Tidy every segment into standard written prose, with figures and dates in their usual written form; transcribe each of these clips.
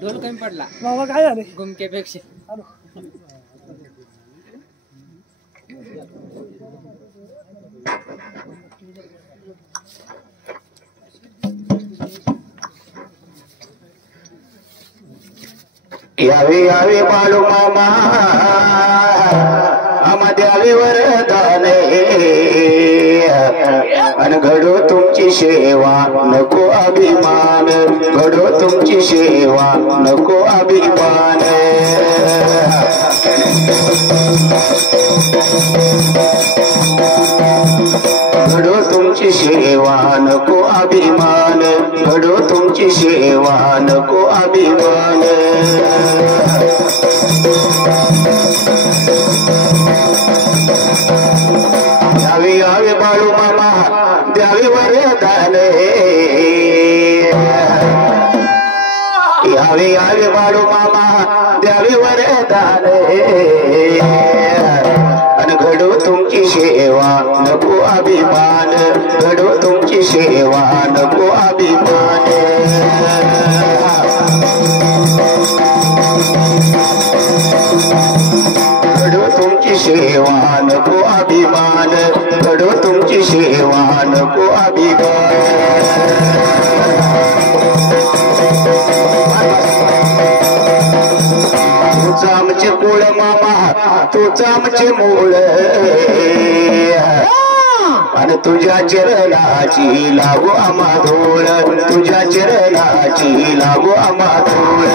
ढोल कमी पडला बाबा काय झाले गुमक्यापेक्षा यावे यावे बाळू मामा आम्हा द्यावे वरदान अन घडो तुमची सेवा नको अभिमान घडो तुमची सेवा नको अभिमान घडो तुमची सेवा नको अभिमान घडो तुमची सेवा नको अभिमान यावे यावे बाळू मामा द्यावे वरदान यावे यावे बाळू मामा द्यावे वरदान अन घडो तुमची सेवा नको अभिमान घडो तुमची सेवा नको अभिमान घडो तुमची सेवा नको अभिमान घडो तुमची सेवा नको अभिमान तुझा आमचे कुळ मामा तुझा आमचे मूळ आणि तुझ्या चरणाची लागू आम्हा धूळ तुझ्या चरणाची लागू आम्हा धूळ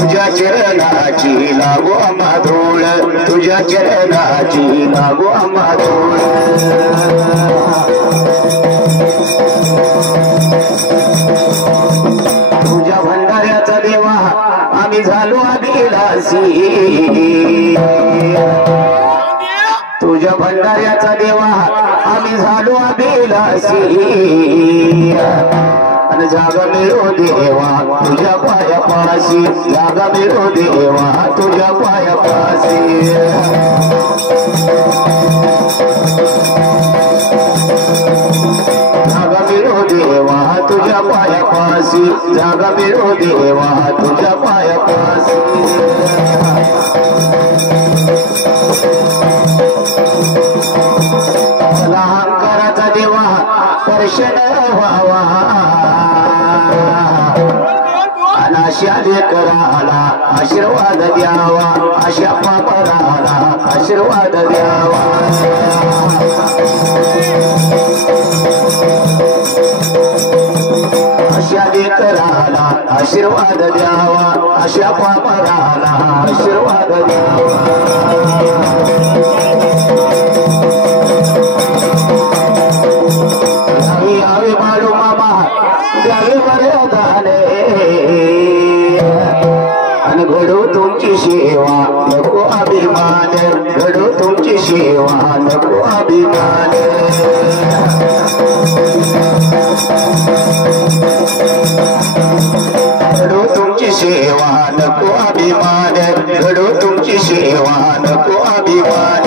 तुझ्या चरणाची लागू आम्हा धूळ तुझ्या चरणाची लागू आम्हा धूळ तुझ्या भंडाऱ्याचा देवा आम्ही झालो आदिवासी तुझ्या भंडाऱ्याचा देवा आम्ही झालो आदिवासी आणि जागा मिळो देवा तुझ्या पायापाशी जागा मिळो देवा तुझ्या पायापाशी जागा मिळो देवा तुझ्या पायापाशी जागा मिळो देवा तुझ्या पायापाशी अहंकाराचा देवा दर्शन व्हावा अनाशा लेकराला आशीर्वाद द्यावा अशा पापराला आशीर्वाद द्यावा अशा लेकराला आशीर्वाद द्यावा अशा पापराला आशीर्वाद द्यावा यावे बाळू मामा द्यावे वरदान आणि घडो तुमची सेवा नको अभिमान घडो तुमची सेवा नको अभिमान घडो तुमची सेवा नको अभिमान घडो तुमची सेवा नको अभिमान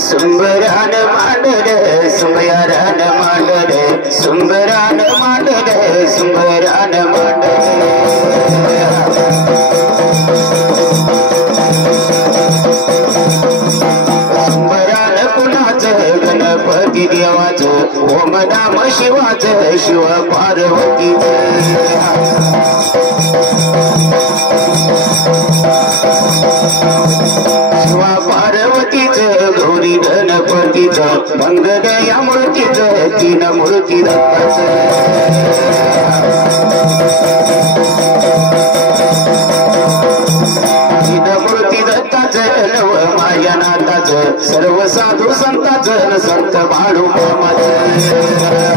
सुंदरान मांडले सुंदरान मांडले सुंदरान मांडले सुंदरान मांडले मूर्ती दत्ताचं मूर्ती दत्ताचं नव माझ्या नाथाचं सर्व साधू संताचं संत बाळू मामाचं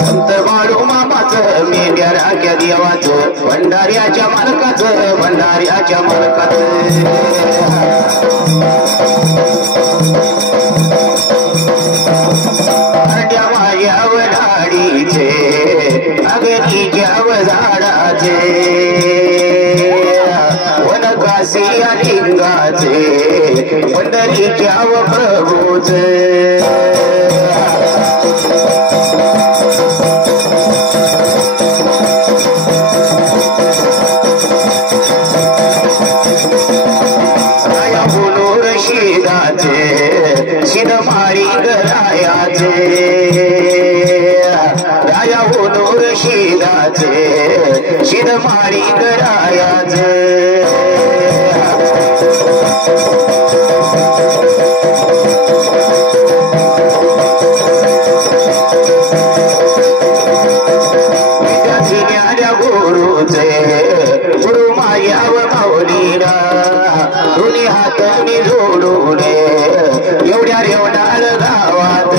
संत बाळू मामाचं मेंढ्या राख्या देवाचं भंडाऱ्याच्या मालकाचं भंडाऱ्याच्या मालकाचं माझ्या वडाडीचे अगदीच्या झाडाचे वनकाशी लिंगाचे पंढरीच्या प्रभूचे राया बोलूर शिदाचे शिदमारी गरायाचे राया बोलूर शिदाचे शिदमारी गरायाचे गुरुचे गुरु माया व माऊलीला दोन्ही हातांनी जोडून एवढ्या रेवणाळ गावात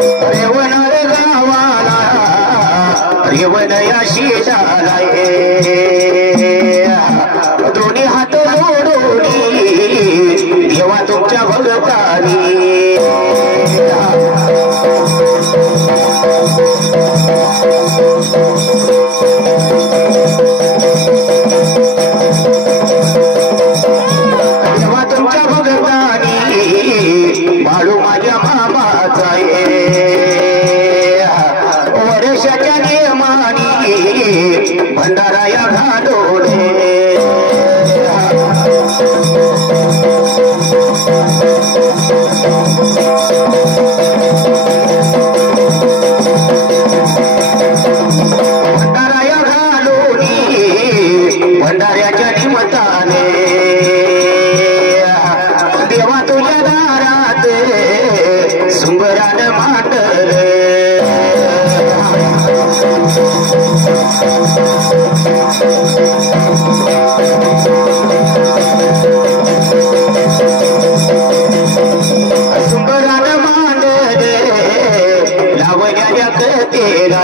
रेवणाळ गावाला रेवण या शेताला दोन्ही हात जोडून देवा तुमच्या भगतानी देवा तुमच्या भगतानी बाळू माझ्या मामाचा वर्षाच्या नियमानी भंडारा या घालवले भंडारा घालून भंडाऱ्याच्या निमताने देवा तुझ्या दारात सुंबरान मांडले सुंबरान मांडले लावण्याच्या कथेला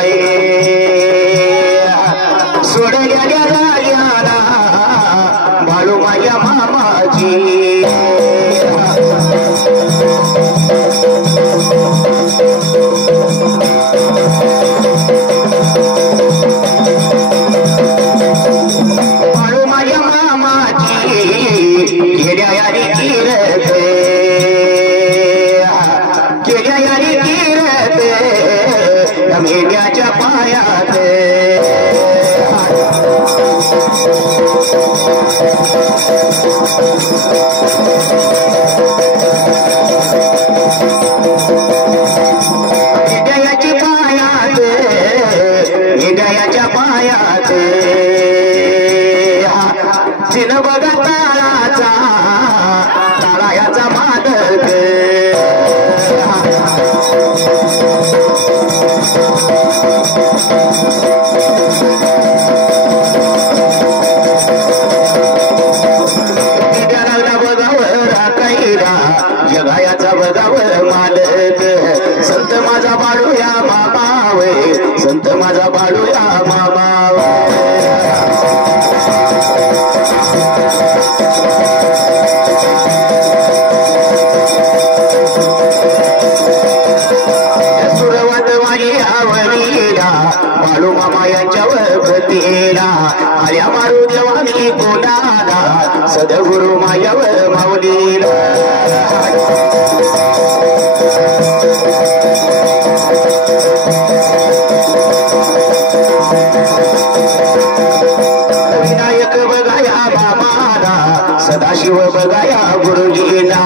सोडल्याच्या राजाला बाळू माझ्या मामाची बाळू माझ्या मामाची गेल्या यारी किरते गेल्या यारी किरते मेंढ्याच्या पायात हृदयाची पायात हृदयाच्या पायात चिन बघा ताळाचा ताळायाचा मादक जगायाचा बघावर मालक संत माझा बाळूया मामावे संत माझा बाळूया मामावे सुरवात माझी आवडीला बाळू मामा यांच्यावर प्रतीला आल्या मारू देवा मी कोणाला सदगुरु माझ्यावर माऊलीला विनायक बघाया मामाला सदाशिव बघाया गुरुजीला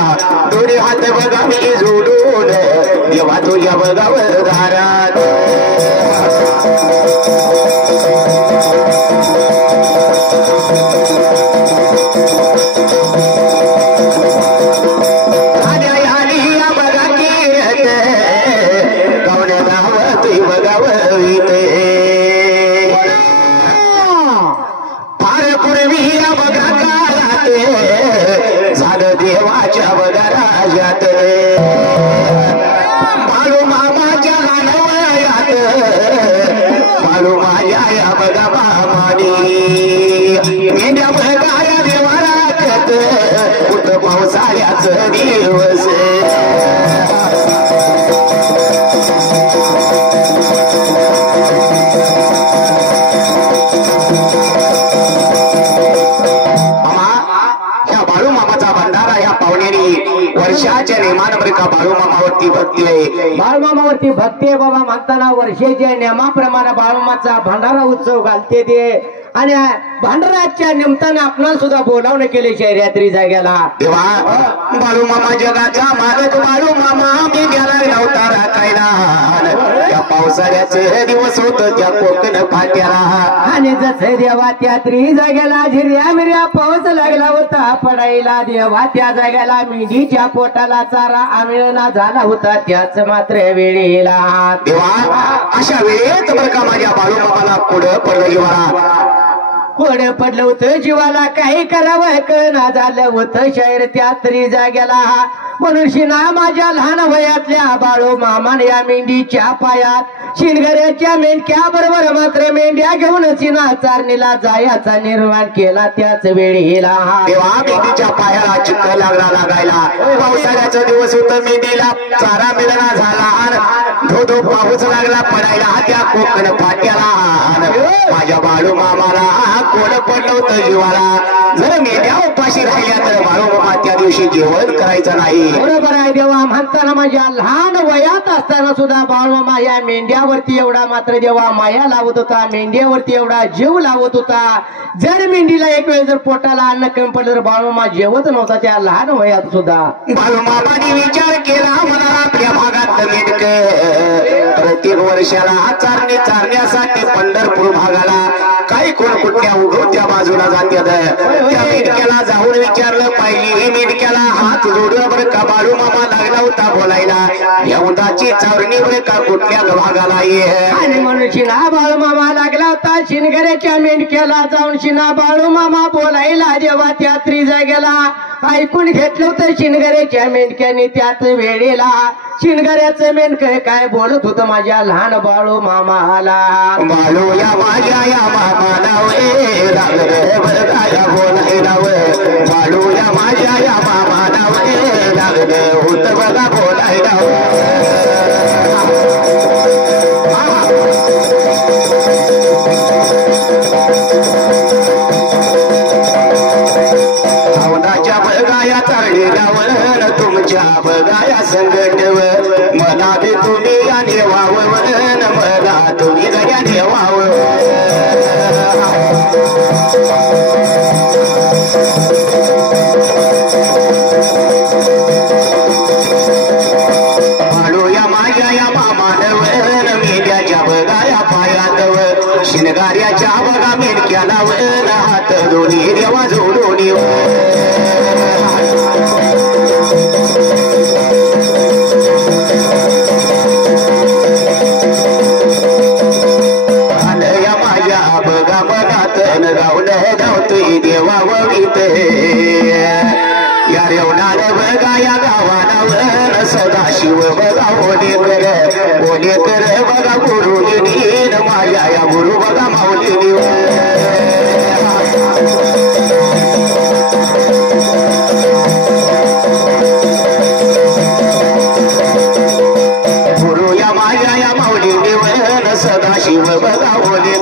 दोन्ही हात बघा मी जोडून देवा तुझ्या बघावर दारात देवाच्या बघा राजात बाळू मामाच्या गाणवयात बाळू माझ्या या बघा मामानी मेंढ्या बघा या देवारात कुठ पावसाळ्याच दिवस वर्षाच्या नेमानं का बाळूमामावरती भक्ती आहे. बाळूमामावरती भक्ती आहे बाबा म्हणताना वर्षाच्या नेमाप्रमाणे बाळूमाचा भंडारा उत्सव घालते ते आणि भंडाराच्या निमित्तानं आपणाला सुद्धा बोलावणं केले शहरात्री जाग्याला. देवा बाळूमामा जगाचा मालक बाळूमामा मी गेला नव्हता राखायला त्या पावसाळ्याचे दिवस होत त्या कोकण फाट्याला आणि जसे देवा त्या त्री जाग्याला झिर्या मिर्या पाऊस लागला होता पडायला देवा त्या जाग्याला मेंढीच्या पोटाला चारा आमिळना झाला होता त्याच मात्र वेळेला. देवा अशा वेळेत बरं का माझ्या बाळूमामाला पुढं पडलं जीवाला पुढे पडलं होतं जीवाला काही करावं कळना झालं होतं शहर त्या तरी जाग्याला म्हणून शिना माझ्या लहान वयातल्या बाळू मामान या मेंढीच्या पायात शिनगऱ्याच्या मेंढक्या बरोबर मात्र मेंढ्या घेऊन शिना चारणीला जायचा निर्माण केला त्याच वेळेला. तेव्हा मेंढीच्या पायाला चिखल लागला लागायला पावसाळ्याचा दिवस होत मेंढीला चारा मिळना झाला धो धो पाऊस लागला पडायला त्या कोकण फाट्याला माझ्या बाळू मामाला कोण पडलं होतं जीवाला. जर मेंढ्या उपाशी राहिल्या तर बाळू मामा त्या दिवशी जेवण करायचं नाही. बरोबर आहे देवा म्हणताना माझ्या लहान वयात असताना सुद्धा बाळूमामा या मेंढ्यावरती एवढा मात्र देवा माया लावत होता मेंढ्यावरती एवढा जीव लावत होता. जर मेंढीला एक वेळ जर पोटाला अन्न कमी पडलं तर बाळूमामा जेवत नव्हता त्या लहान वयात सुद्धा. बाळूमामाने विचार केला मला आपल्या भागात मेंढक प्रत्येक वर्षाला चारणी चारण्यासाठी पंढरपूर भागाला काही कोण कुठल्या उगवत्या बाजूला जात्यात त्या मेंढक्याला जाऊन विचारलं पाहिजे मेंढक्याला हात जोडून बरं का बाळूमामा लागला होता बोलायला यवंदाची चावरणी बरं का कुठल्या भागाला ये आणि म्हणून शिना बाळूमामा लागला होता शिनगऱ्याच्या मेंढक्याला जाऊन शिना बाळूमामा बोलायला देवा त्या त्री जागेला ऐकून घेतलं होतं शिनगऱ्याच्या मेंढक्याने त्याच वेळेला. शिनगऱ्याचं मेंढक काय बोलत होतं माझ्या लहान बाळू मामाला. बाळू या माझ्या या मामाला वे लागले बरगाया बोलायला वे बाळू या माझ्या या मामाला वे लागले होत बघा बोलायला भावनाच्या बघाया चाललेला वन तुमच्या बघाया संकट मला बी तुम्ही या नेवावं मला तुम्ही गड्या नेवावं बाळू या माझ्या या मामानवर मेंढ्याच्या बघाया पायातवर शिनगाऱ्याच्या बघा मेंढक्याला वर हात दोन्ही देवा जोडून या रेवणार बघा या गावाला सदाशिव बघा बोले कर बघा गुरुनी माझ्या या गुरु बघा माऊलीनी गुरु या माझ्या या माऊलीनी सदाशिव बघा बोले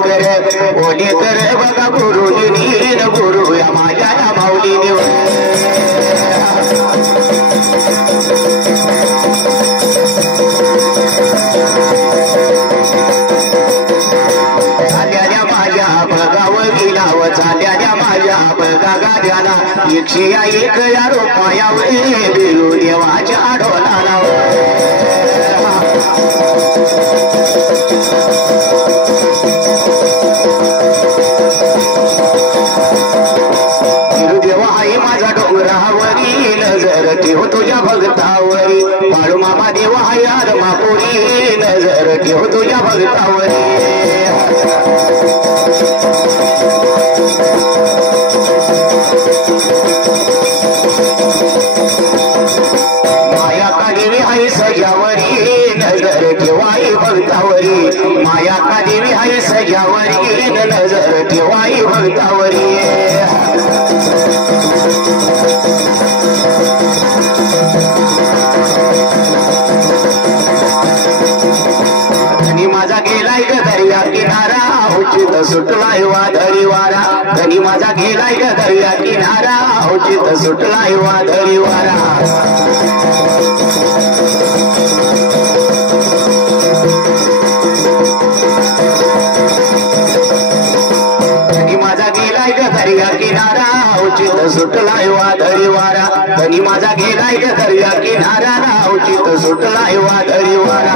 कर बघा गुरुनी गुरु या माझ्या या माऊलीनी चाल्याच्या माझ्या बघाव गिलाव चाल्याच्या माझ्या बघा गाड्याला 101 या रुपयावर बिरू देवाच्या ढोलाला सुटलाय वादळी वारा धनी माझा गेलाय ग दर्या किनारा औचित सुटलाय वादळी वारा धनी माझा गेलाय ग दर्या किनारा औचित सुटलाय वादळी वारा धनी माझा गेलाय ग दर्या किनारा औचित सुटलाय वादळी वारा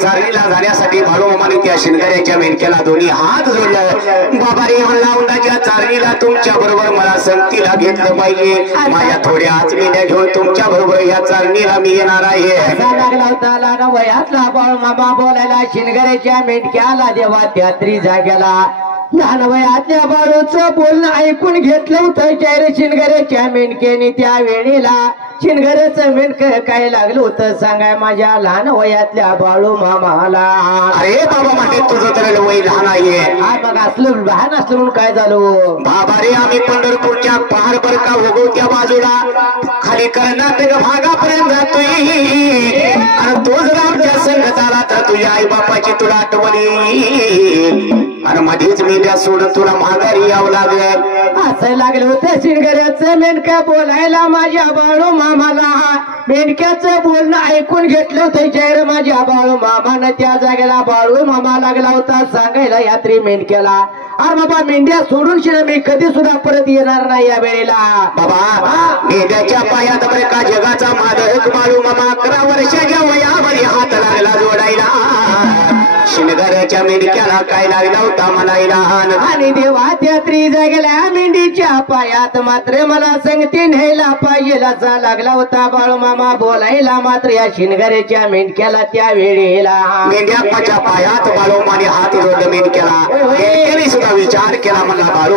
चारणीला जाण्यासाठी बाळूमामाने त्या शिंगाऱ्याच्या मेंढक्याला दोन्ही हात जोडले बाबा रे म्हणला उंडाच्या चारणीला तुमच्या बरोबर मला संगतीला घेतलं पाहिजे माझ्या थोड्या आज मेंढ्या घेऊन तुमच्या बरोबर या चारणीला मी येणार आहे लागला होता लहान वयातला बाळूमामा बोलायला शिंगाऱ्याच्या मेंढक्याला देवा त्यात्री जाग्याला लहान वयातल्या बाळूचं बोलणं ऐकून घेतलं होतं चैर शिंगाऱ्याच्या मेंढक्याने त्या वेळेला शिंगाऱ्याचं मेंढक काय लागलं होतं सांगाय माझ्या लहान वयातल्या बाळू मामाला अरे बाबा म्हणजे तुझं तर वय लहान आहे मग असलं लहान असलं म्हणून काय झालं बाबा रे आम्ही पंढरपूरच्या पहाड बर का उगवत्या बाजूला खाली कर्नाटक भागापर्यंत जातोय आणि तो जर आमच्या संघ आला तर तुझ्या आई बापाची तुला आठवण येईल आणि मध्येच मेंढ्या सोडून तुला माघारी यावं लागेल असं लागलं होतं शिंगाऱ्याचं मेंढक बोलायला माझ्या बाळू मामाला मेंढक्याचं बोलणं ऐकून घेतलं होतं जैर माझ्या बाळू मामानं त्या जागेला बाळू मामा लागला होता सांगायला यात्री मेंढक्याला अरे बाबा मेंढ्या सोडून शिरा मी कधी सुद्धा परत येणार नाही या वेळेला बाबा मेंढ्याच्या पायात बरे का जगाचा मालक बाळू मामा 11 वर्षाच्या वयामध्ये हात लागला जोडायला शिंगाऱ्याच्या मेंढक्याला काय लागला होता म्हणायला आणि देवा त्यात्री जागेला मेंढीच्या पायात मात्र मला संगती न्यायला पाहिजे असा लागला होता बाळू मामा बोलायला मात्र या शिंगाऱ्याच्या मेंढक्याला त्या वेळेला मेंढ्याच्या पायात बाळूमाने हात जोडलं मेंढक्याला सुद्धा विचार केला म्हणला बाळू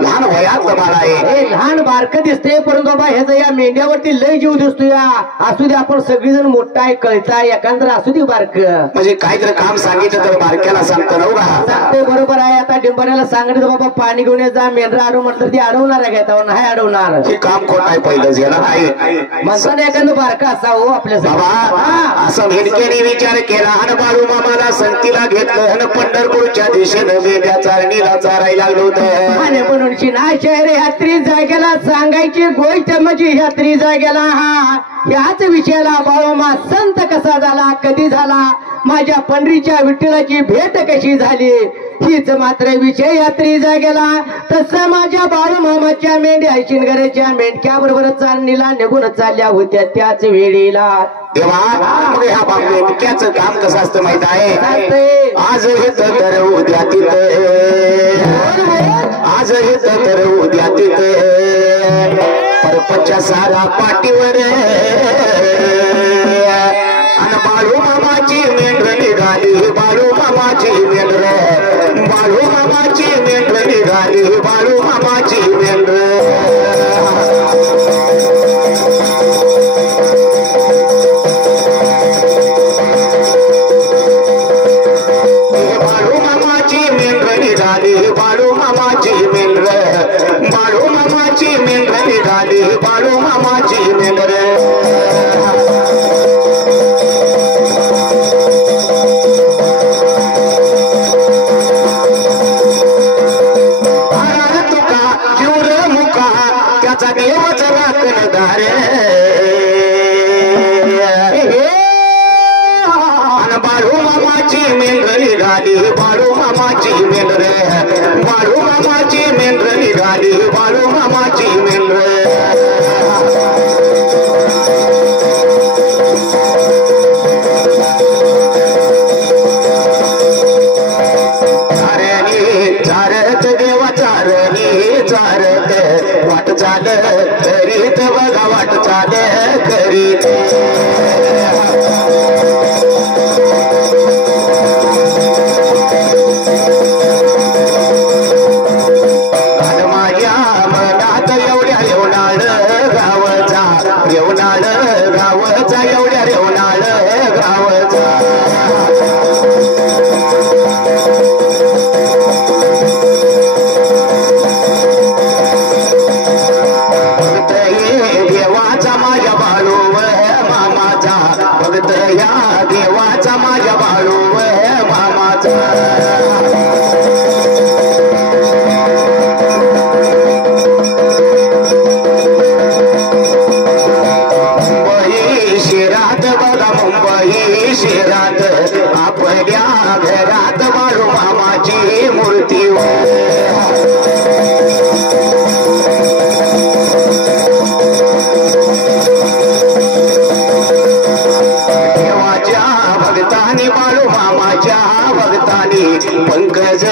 लहान वयात बाळा आहे लहान बारक दिसते परंतु बाबा ह्याचा या मेंढ्यावरती लय जीव दिसतो या असू दे आपण सगळीजण मोठा आहे कळताय एखादं असू दे बारक म्हणजे काहीतरी काम सांगितलं तर बारक्याला सांगतो नव्हता सांगते बरोबर आहे आता डिंबऱ्याला सांगितलं बाबा पाणी घेऊन जा मेंढरा अडव म्हटलं ती अडवणार आहे का नाही अडवणार हे काम खोट आहे पहिलंच याला नाही म्हणताना एखादं बारका असा हो आपल्या बाबा असं मेंढक्याने विचार केला आणि बाळू मामाला संगतीला घेतलं आणि पंढरपूरच्या दिशेनं मेंढ्या चारणीला चारायला लागलो होतं आणि म्हणून शिना शहर यात्री जागेला सांगायची गोष्ट म्हणजे यात्री जागेला याच विषयाला बाळूमा संत कसा झाला कधी झाला माझ्या पंढरीच्या विठ्ठलाची भेट कशी झाली हीच मात्र विषय यात्री जागेला तसं माझ्या बाळू मामाच्या मेंढ्या शिंगाऱ्याच्या मेंढक्या बरोबर चालणीला निघून चालल्या होत्या त्याच वेळेला तेव्हा मग ह्या मेंढक्याचं काम कसं असतं माहित आहे आज हेत तर उद्या तिथे आज हेत तर उद्या तिथे परपंचा सारा पाठीवर आणि बाळू मामाची मेंढर निघाली बाळू मामाची मेंढर बाळू मामाची मेंढर निघाली बाळू मामाची मेंढर बाळू मामाची मेंढर निघाली बाळू मामाची मेंढर बाळू मामाची मेंढर निघाली बाळू मामाची मेंढर बाळू मामाची मेंढर निघाली बाळू मामाची मेंढर बाळू मामाची मेंढर निघाली बाळू मामाची मेंढर चारत देवा चारणी चारत वाट चाल करीत बघा वाट चाल करीत शहरात बघा मुंबई शहरात आपल्या घरात बाळू मामाची मूर्ती देवाच्या भक्तानी बाळू मामाच्या भक्तानी पंकज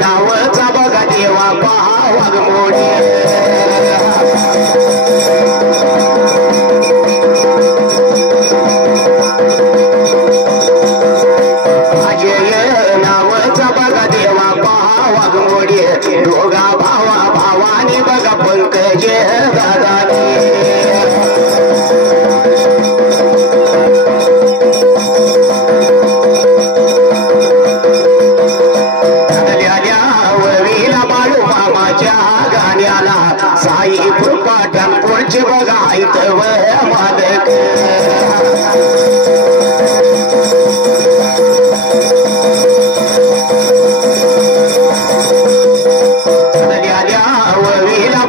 नावाचा बघा देवा पहा वाघमोडी नावाचा बघा देवा पहा वाघमोडी दोघा भावा भावानी बघा पंकज दादानी बाळू मामाच्या गाण्याला साई पाटणपूरचे बघा ऐकव मालक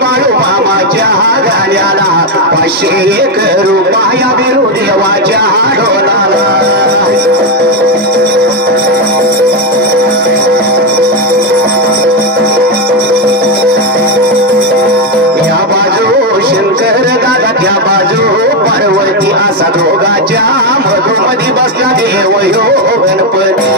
बाळू मामाच्या गाण्याला 501 रुपया बिरू देवाच्या ढोलाला या बाजू शंकर दादा त्या बाजू पार्वती असा दोघाच्या मधोमधी बसला देव यो गणपती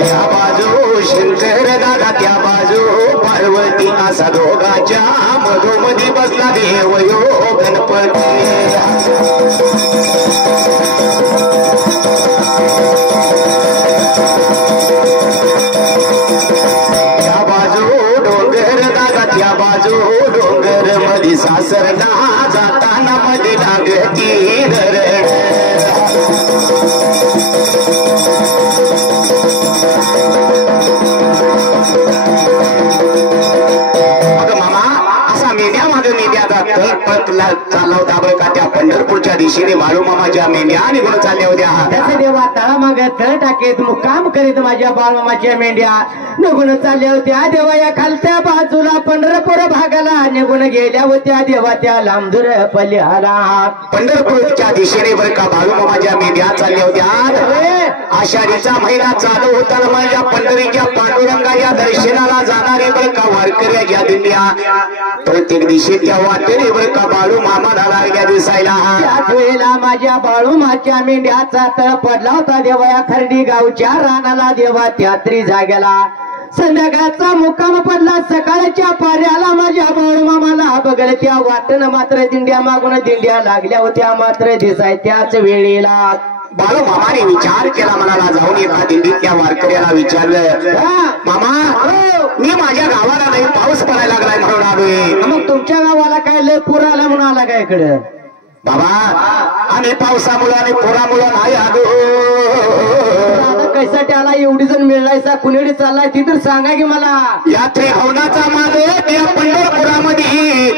या बाजू शंकर दादा त्या बाजू पार्वती असा दोघाच्या मधोमधी बसला देव यो गणपती या बाजू डोंगर दादा त्या बाजू डोंगर मध्ये सासरला जाताना मध्ये लागती धरण चालवता बरं का त्या पंढरपूरच्या दिशेने बाळू मामाच्या मेंढ्या निघून चालल्या होत्या त्याचे देवा तळामाग तळ टाकेत मुक्काम करीत माझ्या बाळमामाच्या मेंढ्या निघून चालल्या होत्या देवा या खालत्या बाजूला पंढरपूर भागाला निघून गेल्या होत्या देवा त्या लांबदूर पल्ल्याला पंढरपूरच्या दिशेने बरं का बाळू मामाच्या मेंढ्या चालल्या होत्या आषाढीचा महिना चालू होता माझ्या पंढरीच्या पांडुरंगा या दर्शनाला जाणारे बरं का वारकऱ्या या दिंड्या प्रत्येक दिशे त्या वाटेने बरं का बाळू मामाला लागल्या दिसायला त्याच वेळेला माझ्या बाळू माच्या मेंढ्याचा तळ पडला होता देवा या खर्डी गावच्या रानाला देवा त्यात्री जाग्याला संध्याकाळचा मुक्काम पडला सकाळच्या पाऱ्याला माझ्या बाळू मामाला बघल त्या वाटण मात्र दिंड्या मागून दिंड्या लागल्या होत्या मात्र दिसाय त्याच वेळेला बाळू मामाने विचार केला मनाला जाऊन एका दिंडीतल्या वारकऱ्याला विचारलं मामा मी माझ्या गावाला नाही पाऊस पडायला लागलाय म्हणून आलोय मग तुमच्या गावाला काय लय पूर आला म्हणून आला काय इकडे बाबा आम्ही पावसामुळे आणि पुरामुळे नाही आलो कैसाठी आला एवढी जण मिळायचा कुणीकडे चाललाय ती तर सांगा की मला यात्रे भवनाचा मालक या पंढरपुरामध्ये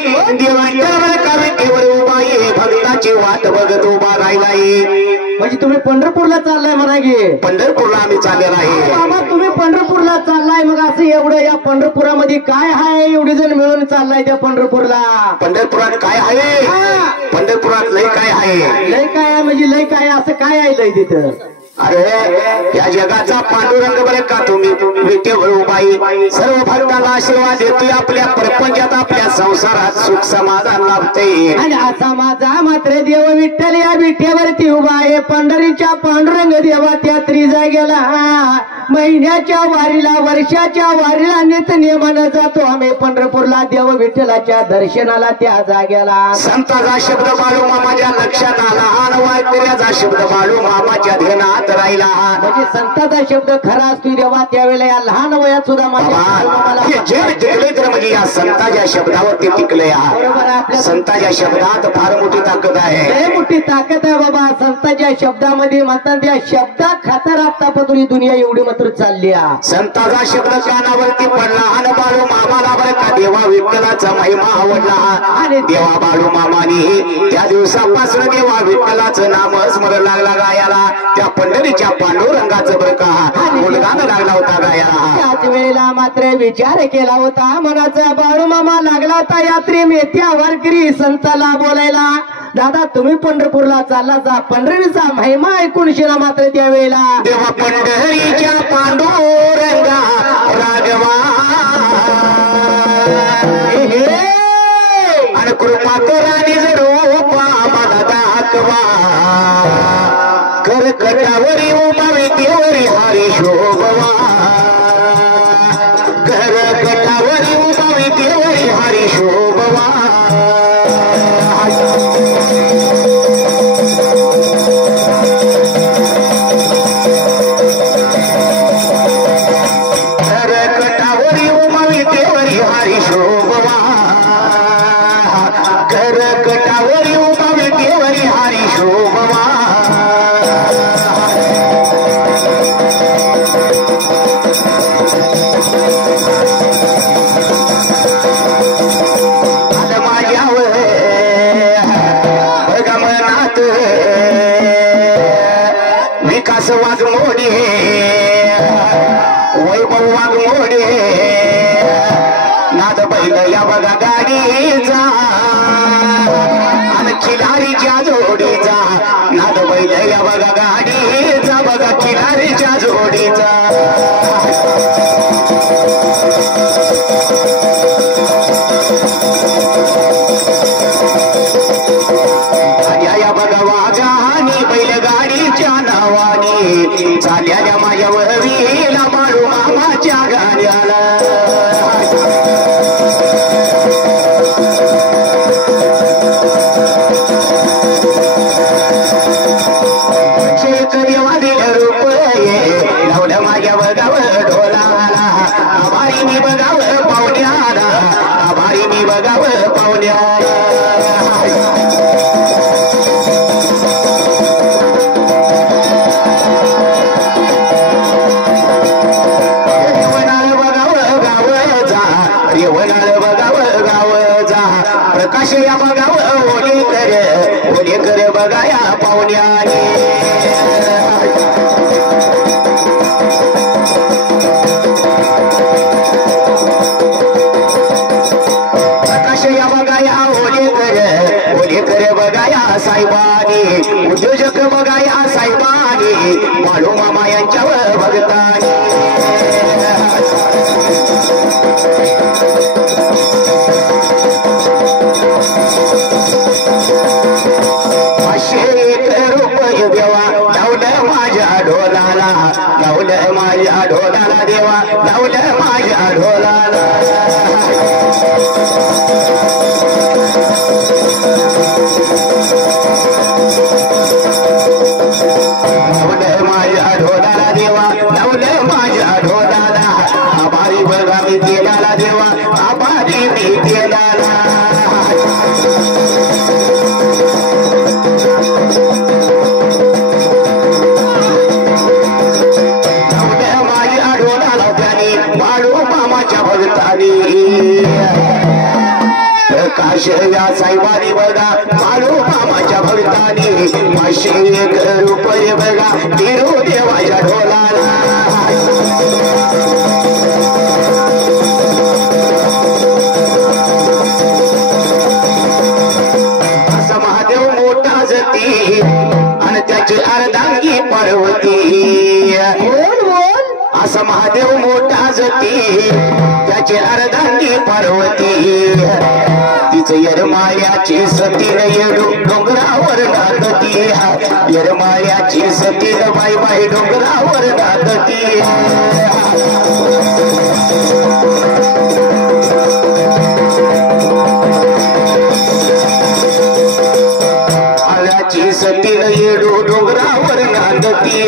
केवळ उभा आहे भक्ताची वाट बघत उभा राहिलाय म्हणजे तुम्ही पंढरपूरला चाललाय म्हणा की पंढरपूरला आम्ही चाललेला आहे मामा तुम्ही पंढरपूरला चाललाय मग असं एवढं या पंढरपुरामध्ये काय आहे एवढी जण मिळून चाललाय त्या पंढरपूरला पंढरपुरात काय आहे पंढरपुरात लय काय आहे लय काय आहे म्हणजे लय काय असं काय आहे लय तिथं अरे या जगाचा पांडुरंग बरं का तुम्ही विठ्ठल बाई सर्व भक्तांना आशीर्वाद देतोय आपल्या प्रपंचात आपल्या संसारात सुख समाधान लाभते आणि असा माझा मात्र देव विठ्ठल या विठ्यावरती उभा आहे पंढरीच्या पांडुरंग देवा त्या त्रिजाग्याला महिन्याच्या वारीला वर्षाच्या वारीला नित नियमानं जातो आम्ही पंढरपूरला देव विठ्ठलाच्या दर्शनाला त्या जाग्याला संताचा शब्द बाळू मामाच्या लक्षात आला आणि वारकऱ्याचा शब्द बाळू मामाच्या ध्यानात राहिला म्हणजे संताचा शब्द खरा असतो देवा त्यावेळेला या लहान वयात सुद्धा म्हणजे या संताच्या शब्दावर ते टिकले आपल्या संताच्या शब्दात फार मोठी ताकद आहे लय मोठी ताकद आहे बाबा संताच्या शब्दामध्ये म्हणतात त्या शब्दा खातर आतापासून ही दुनिया एवढी मात्र चालली आहे संताचा शब्द कानावरती पडला आणि बाळू मामाला बरं का देवा विठ्ठलाचा महिमा आवडला आणि देवा बाळू मामानी त्या दिवसापासून देवा विठ्ठलाचं नाम स्मरण लागला गायाला त्या पंढरीच्या पांडुरंगाचं बरं का मुलगानं लागला होता गायाला त्याच वेळेला मात्र विचार केला होता मनाचा बाळू मामा लागला होता यात्री मेथ्या वारकरी संताला बोलायला दादा तुम्ही पंढरपूरला चालला जा पंढरीचा महिमा ऐकून शिरा मात्र त्यावेळेला देवा पंढरीच्या पांडुरंगा राघवा आणि कृपा कराने रूपा मला दाखवा करकटावरी उमावी देवरी हरी शोभवा करकटावरी उमावी देवरी हरी शोभवा करकटावरी उमावी देवरी हरी शोभवा करकटावरी उमावी देवरी हरी शोभवा विकास वाघमोडे वैभव वाघमोडे नाद बैल या बघा गाडीचा आणि खिलारीच्या जोडीचा नाद बैल या बघा गाडीचा बघा खिलारीच्या जोडीचा या बघा वाघानी बैलगाडीच्या नावानी चालल्या माझ्या वरवीला बाळू मामाच्या गाड्याला शेतकरी दिलं रुपये लावलं माझ्या बघावं ढोलाला आभारी मी बघावं पाहुण्याला आभारी मी बघावं पाहुण्याला प्रकाश या बघावं ओले कर बघा या पाहुण्याने प्रकाश या बघा या ओले कर बघा या साहेबानी उद्योजक बघा या साहेबानी बाळू मामा यांच्यावर भगतानी रुपये देवा लावलं माझ्या ढोलाला लावलं माझ्या ढोलाला देवा लावलं माझ्या ढोलाला लावलं माझ्या ढोलाला देवा लावलं माझ्या ढोलाला आभारी बघा मी केला देवा आभारी मी केला प्रकाश या साहेबानी बघा बाळू मामाच्या भक्तानी 501 रुपये बघा तिरू देवाच्या ढोलाला असा महादेव मोठा जती आणि त्याची अर्धांगी पार्वती असा महादेव मोठा जती त्याची अर्धांगी पार्वती तिचं यरमायाची सतीन येडू डोंगरावर नादती यरमायाची सतीन बाई बाई डोंगरावर नादती आल्याची सतीन येडू डोंगरावर नांदती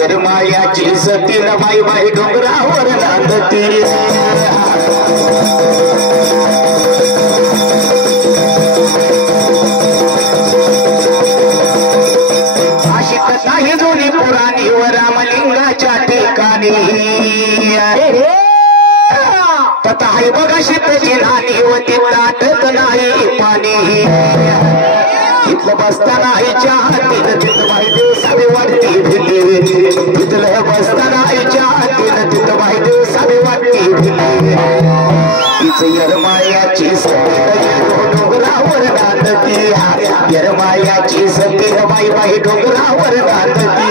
यरमायाची सतीन बाई बाई डोंगरावर नांदती नाही जुनी पुराणी व रामलिंगाच्या ठिकाणी कथा आहे बघा शेताची नाणी होती दाटत नाही पाणी इथलं बसताना आईच्या हातीनं तिथं बाई दिवसाने वाटती भिली तिथलं बसताना आईच्या हातीनं तिथं बाई दिवसाने वाटती भिली तिचं यरमायाची सती डोंगरावर नांदती यरमायाची सती बाई बाई डोंगरावर नांदती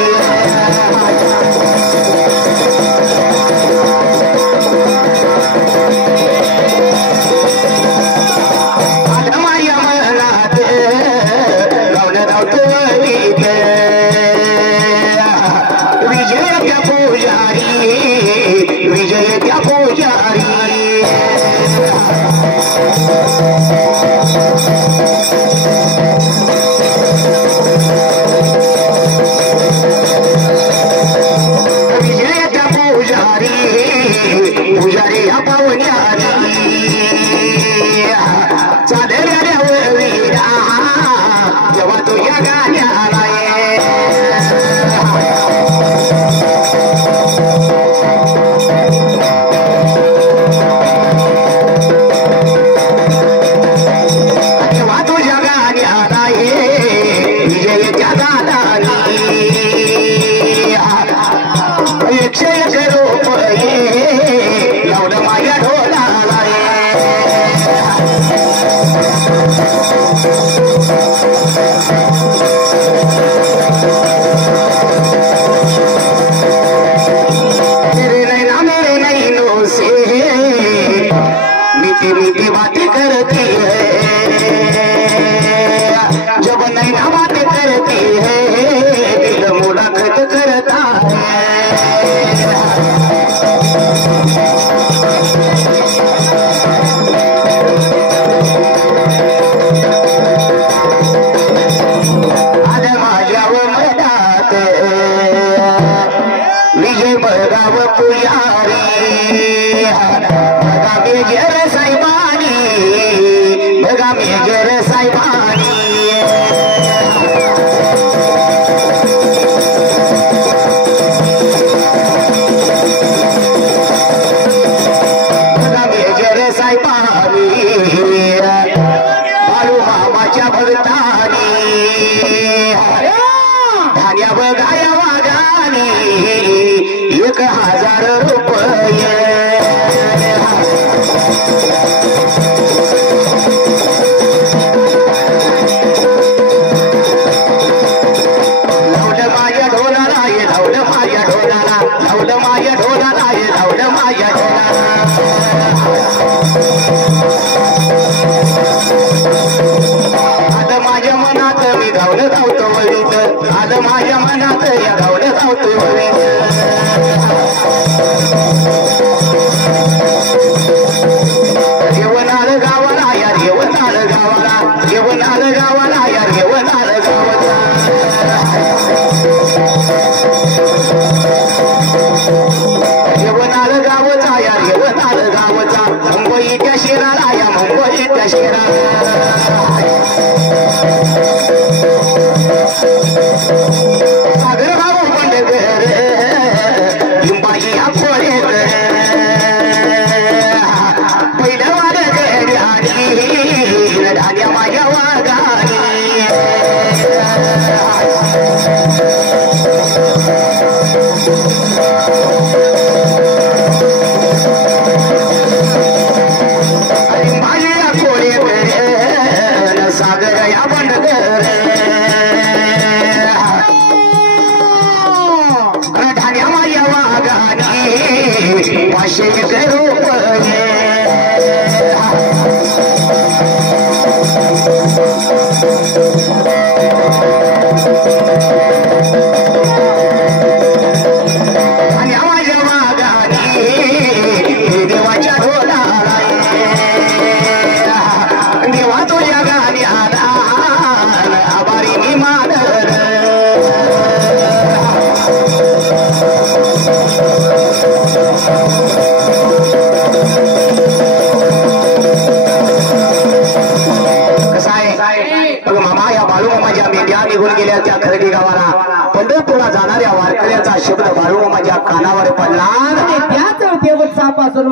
धान्या माझ्या वागाने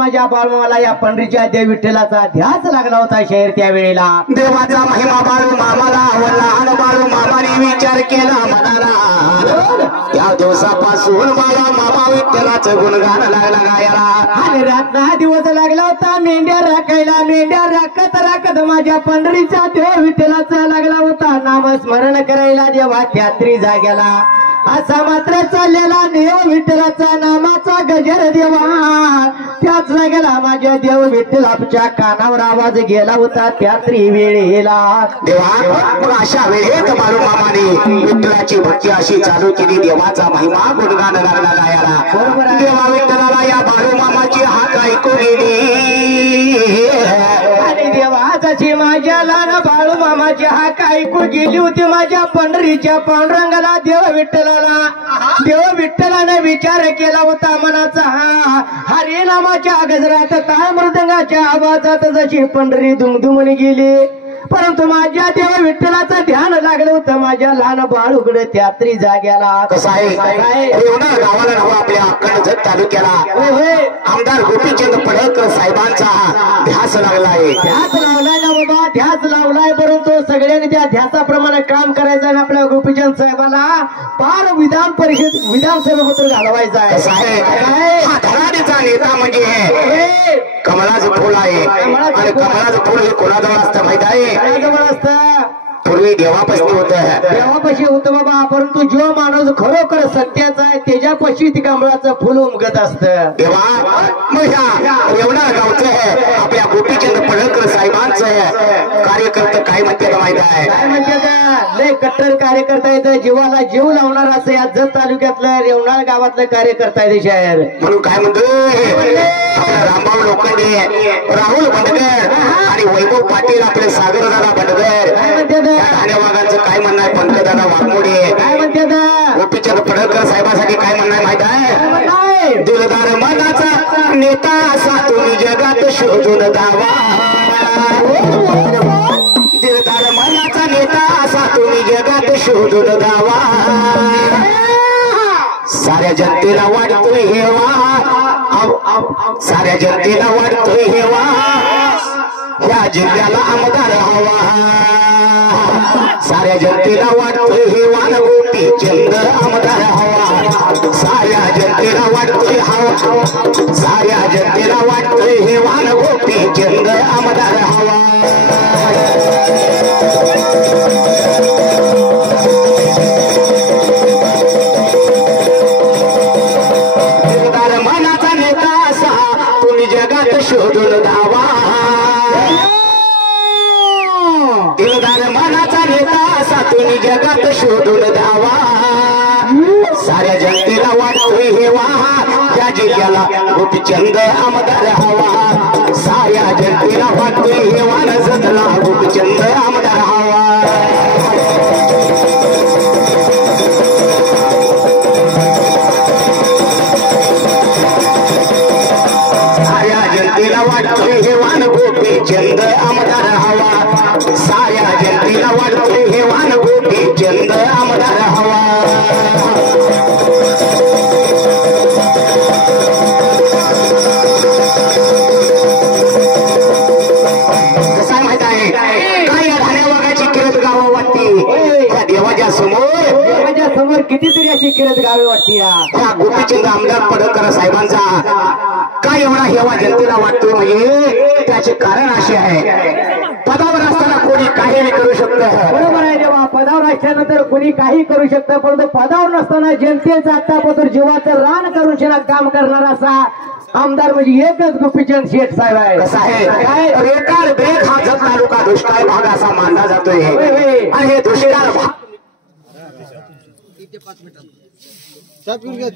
माझ्या बाळूमामाला या पंढरीच्या देव विठ्ठलाचा ध्यास लागला होता शहर त्यावेळेला. देवाचा महिमा बाळू मामाला लहान बाळू मामाने विचार केला मनाला. त्या दिवसापासून बाळू मामा विठ्ठलाचं गुणगान लागला गायला. आणि रात्र दिवस लागला होता मेंढ्या राखायला. मेंढ्या राखत राखत माझ्या पंढरीच्या देव विठ्ठलाचा लागला होता नामस्मरण करायला. देवा त्यात्री जाग्याला असा मात्र चाललेला देव विठ्ठलाचा नामाचा गजर देवा. त्याच जागेला माझ्या देव विठ्ठलाच्या कानावर आवाज गेला होता त्यात्री वेळेला. देवा मग अशा वेळेत बाळू मामाने विठ्ठलाची भक्ती अशी चालू केली. देवाचा महिमा गुणगान लागला गायला. बरोबर आहे. देवा विठ्ठलाला या बाळू मामाची हाक ऐकू गेली. आणि देवाची माझ्या लहान बाळू मामाची हाक ऐकू गेली होती माझ्या पंढरीच्या पांडुरंगाला. देव विठ्ठलाने विचार केला होता मनाचा. हरे नामाच्या गजरात ताळ मृदंगाच्या आवाजात जशी पंढरी दुमदुमणी गेली. परंतु माझ्या देव विठ्ठलाचं ध्यान लागलं होतं माझ्या लहान बाळूकडे त्यात्री जाग्याला. कसं आहे गावाला नाव आपल्या अक्कलजत तालुक्याला आमदार गोपीचंद पडळकर साहेबांचा ध्यास लागलाय. ध्यास लावलाय ना बाबा, ध्यास लावलाय. परंतु सगळ्यांनी त्या ध्यासाप्रमाणे काम करायचं आणि आपल्या गोपीचंद साहेबाला पार विधानसभेमध्ये घालवायचं आहे. कसं आहे हा धडाडीचा नेता म्हणजे कमळाचं फुल आहे. आणि कमळाचं फुल हे कोणाजवळ असतं माहित आहे? जवळ असतं. पूर्वी देवापाशी होतं. देवापाशी होतं बाबा. परंतु जो माणूस खरोखर सत्याचा आहे त्याच्यापाशी ती कमळाचं फुल उमगत असतं. देवा मग एवढा गावचं आपल्या गोपीचंद पडळकर साहेबांचं कार्यकर्ते काय म्हणते माहित आहे? काय म्हणते लय कट्टर कार्यकर्ता येतं. जीवाला जीव लावणार असं या जत तालुक्यातलं रेवणाळ गावातलं कार्यकर्ता आहे शहर. म्हणून काय म्हणतोय रामभाऊ लोखंडे, राहुल बंडगर आणि वैभव पाटील आपले सागरदादा बंडगर. काय म्हणते धान्यवागांचं काय म्हणणं आहे? पंकदादा वाघमोडे. काय म्हणते गोपीचंद पडळकर साहेबांसाठी काय म्हणणं आहे माहित आहे? दिलदार मनाचा नेता असा तुम्ही जगात शोधून द्यावा. दिलदार मनाचा नेता असा तुम्ही जगात शोधून द्यावा. साऱ्या जनतेला वाटतोय हेवा. साऱ्या जनतेला वाटतोय हेवा. ह्या जिल्ह्याला आमदार हवा. साऱ्या जनतेला वाटतोय हेवा न गोपीचंद आमदार हवा. साऱ्या जनतेला वाटतोय हवा. साऱ्या जनतेला वाटतोय हेवा न गोपीचंद आमदार हवा. मनाचा नेता असा तुम्ही जगात शोधून धावा. दिलदार मनाचा नेता असा तुम्ही जगात शोधून द्यावा. साऱ्या जनतेला वाटतोय हेवा. या जिल्ह्याला गोपीचंद आमदार हवा. साऱ्या जनतेला वाटतोय हेवा न जतला गोपीचंद आमदार हवा. साऱ्या जनतेला वाटतोय हेवा न गोपीचंद आमदार हवा. साऱ्या जनतेला वाटतोय हेवा न गोपीचंद आमदार हवा. कसं माहित आहे काय या धान्यवागाची किरत गावं वाटते या देवाच्या समोर कितीतरी अशी किरत गावे वाटते. या गोपीचंद आमदार पडळकर साहेबांचा काय एवढा हेवा जनतेला वाटतोय म्हणजे त्याचे कारण असे आहे. पदावर असताना कोणी काही करू शकतं. बरोबर आहे देवा. पदावर असल्यानंतर कोणी काही करू शकतं. परंतु पदावर नसताना जनतेचं आतापासून जीवाचं रान करून काम करणारा असा आमदार म्हणजे एकच गोपीचंद शेठ साहेब आहे. कसं आहे रेकार ब्रेक हा जत तालुका दुष्काळ भाग असा मानला जातोय. आणि हे दुष्काळ भाग चहा पिऊन घ्या.